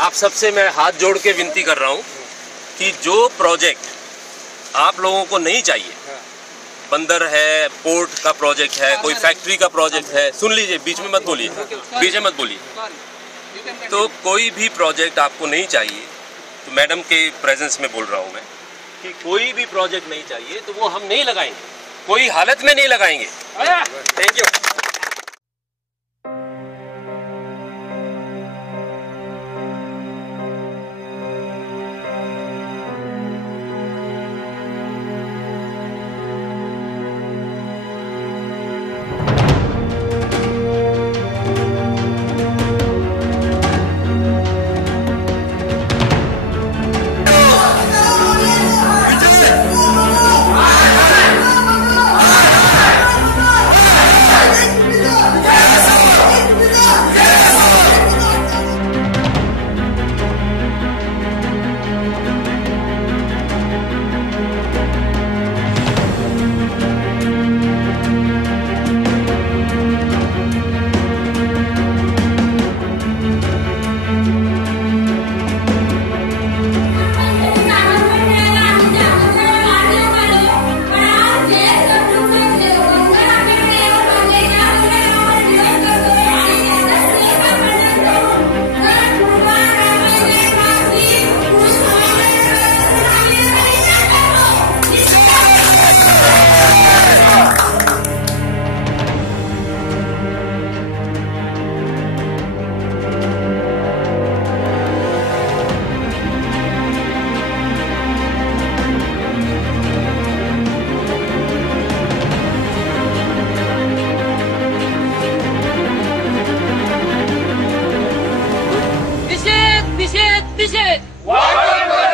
आप सबसे मैं हाथ जोड़ के विनती कर रहा हूँ कि जो प्रोजेक्ट आप लोगों को नहीं चाहिए, बंदर है, पोर्ट का प्रोजेक्ट है, कोई फैक्ट्री का प्रोजेक्ट है, सुन लीजिए, बीच में मत बोलिए, तो कोई भी प्रोजेक्ट आपको नहीं चाहिए, तो मैडम के प्रेजेंस में बोल रहा हूँ मैं कि कोई भी प्रोजेक्ट नहीं चाहिए तो वो हम नहीं लगाएंगे, कोई हालत में नहीं लगाएंगे। Thank you. Niषेध!